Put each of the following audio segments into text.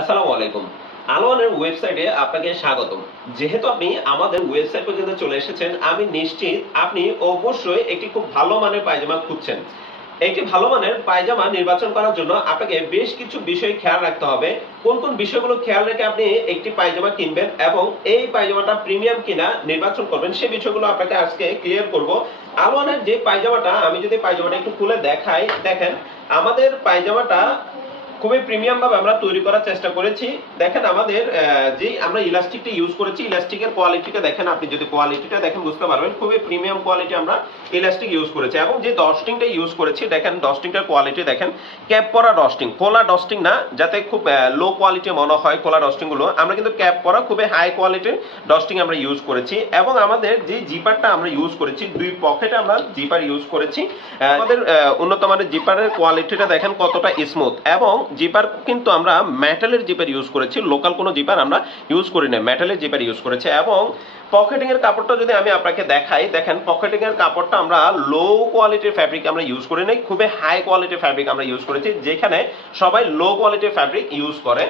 আসসালামু আলাইকুম। আলোয়ানের ওয়েবসাইটে আপনাকে স্বাগতম। যেহেতু আপনি আমাদের ওয়েবসাইট পর্যন্ত চলে এসেছেন, আমি নিশ্চিত আপনি অবশ্যই একটি খুব ভালো মানের পায়জামা খুঁজছেন। একটি ভালো মানের পায়জামা নির্বাচন করার জন্য আপনাকে বেশ কিছু বিষয় খেয়াল রাখতে হবে। কোন কোন বিষয়গুলো খেয়াল রেখে আপনি একটি পায়জামা কিনবেন এবং এই পায়জামাটা প্রিমিয়াম কিনা নির্বাচন করবেন, সেই বিষয়গুলো আপনাকে আজকে ক্লিয়ার করব। আলোয়ানের যে পায়জামাটা, আমি যদি পায়জামাটা একটু খুলে দেখাই, দেখেন আমাদের পায়জামাটা খুবই প্রিমিয়াম ভাবে আমরা তৈরি করার চেষ্টা করেছি। দেখেন আমাদের যে আমরা ইলাস্টিকটা ইউজ করেছি, ইলাস্টিকের কোয়ালিটিটা দেখেন, আপনি যদি কোয়ালিটিটা দেখেন বুঝতে পারবেন খুবই প্রিমিয়াম কোয়ালিটি আমরা ইলাস্টিক ইউজ করেছি। এবং যে ডস্টিংটা ইউজ করেছি, দেখেন ডস্টিংটার কোয়ালিটি দেখেন, ক্যাপ করা ডস্টিং, খোলা ডস্টিং না, যাতে খুব লো কোয়ালিটি মনে হয় খোলা ডস্টিং গুলো, আমরা কিন্তু ক্যাপ করা খুবই হাই কোয়ালিটির ডস্টিং আমরা ইউজ করেছি। এবং আমাদের যে জিপারটা আমরা ইউজ করেছি, দুই পকেটে আমরা জিপার ইউজ করেছি। আমাদের উন্নত মানের জিপারের কোয়ালিটিটা দেখেন কতটা স্মুথ, এবং জিপার কিন্তু আমরা মেটালের জিপার ইউজ করেছি, লোকাল কোনো জিপার আমরা ইউজ করি না, মেটালের জিপার ইউজ করেছি। এবং পকেটিং এর কাপড়টা যদি আমি আপনাকে দেখাই, দেখেন পকেটিং এর কাপড়টা আমরা লো কোয়ালিটির ফ্যাব্রিক আমরা ইউজ করি নাই, খুবই হাই কোয়ালিটির ফ্যাব্রিক আমরা ইউজ করেছি, যেখানে সবাই লো কোয়ালিটির ফ্যাব্রিক ইউজ করে।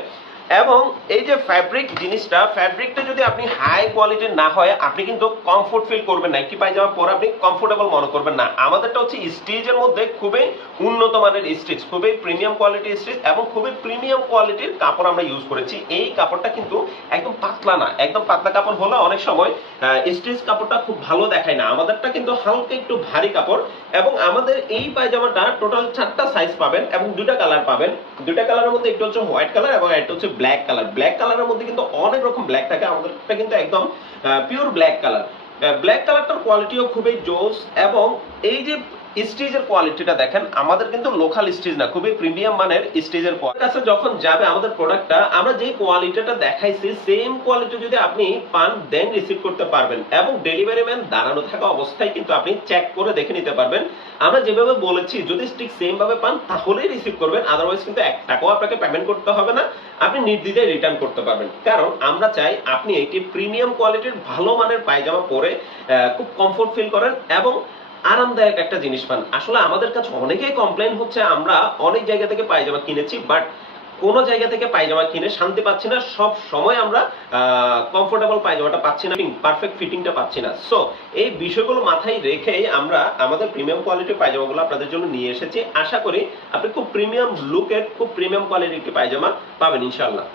এবং এই যে ফ্যাব্রিক জিনিসটা, ফ্যাব্রিকটা যদি আপনি হাই কোয়ালিটির না হয়, আপনি কিন্তু কমফোর্ট ফিল করবেন না, একটি পায়জামা পরে আপনি কমফোর্টেবল মনে করবেন না। আমাদেরটা হচ্ছে স্টিচের মধ্যে খুবই উন্নত মানের স্টিচ, খুবই প্রিমিয়াম কোয়ালিটির স্টিচ এবং খুবই প্রিমিয়াম কোয়ালিটির কাপড় আমরা ইউজ করেছি। এই কাপড়টা কিন্তু একদম পাতলা না, একদম পাতলা কাপড় হলে অনেক সময় স্টিচ কাপড়টা খুব ভালো দেখায় না, আমাদেরটা কিন্তু হালকা একটু ভারী কাপড়। এবং আমাদের এই পায়জামাটা টোটাল 4টা সাইজ পাবেন এবং 2টা কালার পাবেন। 2টা কালারের মধ্যে একটা হচ্ছে হোয়াইট কালার এবং একটা হচ্ছে ব্ল্যাক কালার। ব্ল্যাক কালারের মধ্যে কিন্তু অনেক রকম ব্ল্যাক থাকে, আমাদেরটা কিন্তু একদম পিওর ব্ল্যাক কালার। ব্ল্যাক কালারটার কোয়ালিটিও খুবই জোস। এবং এই যে স্টিচের কোয়ালিটিটা দেখেন, আমাদের কিন্তু লোকাল স্টিচ না, খুবই প্রিমিয়াম মানের স্টিচের কাছে যখন যাবে আমাদের প্রোডাক্টটা, আমরা যে কোয়ালিটিটা দেখাইছি সেম কোয়ালিটি যদি আপনি পান দেন রিসিভ করতে পারবেন। এবং ডেলিভারি ম্যান দাঁড়ানো থাকা অবস্থায় কিন্তু আপনি চেক করে দেখে নিতে পারবেন। আমরা যেভাবে বলেছি যদি ঠিক সেম ভাবে পান তাহলেই রিসিভ করবেন, আদারওয়াইজ কিন্তু 1 টাকাও আপনাকে পেমেন্ট করতে হবে না, আপনি নির্দ্বিধায় রিটার্ন করতে পারবেন। কারণ আমরা চাই আপনি একটি প্রিমিয়াম কোয়ালিটির ভালো মানের পায়জামা পরে খুব কমফোর্ট ফিল করেন এবং আরামদায়ক একটা জিনিস পান। আসলে আমাদের কাছে অনেকেই কমপ্লেইন হচ্ছে, আমরা অনেক জায়গা থেকে পায়জামা কিনেছি, বাট কোন জায়গা থেকে পায়জামা কিনে শান্তি পাচ্ছি না, সব সময় আমরা কমফোর্টেবল পায়জামাটা পাচ্ছি না, পারফেক্ট ফিটিংটা পাচ্ছি না। সো এই বিষয়গুলো মাথায় রেখেই আমরা আমাদের প্রিমিয়াম কোয়ালিটির পায়জামাগুলো আপনাদের জন্য নিয়ে এসেছি। আশা করি আপনি খুব প্রিমিয়াম লুকের খুব প্রিমিয়াম কোয়ালিটির একটি পায়জামা পাবেন ইনশাআল্লাহ।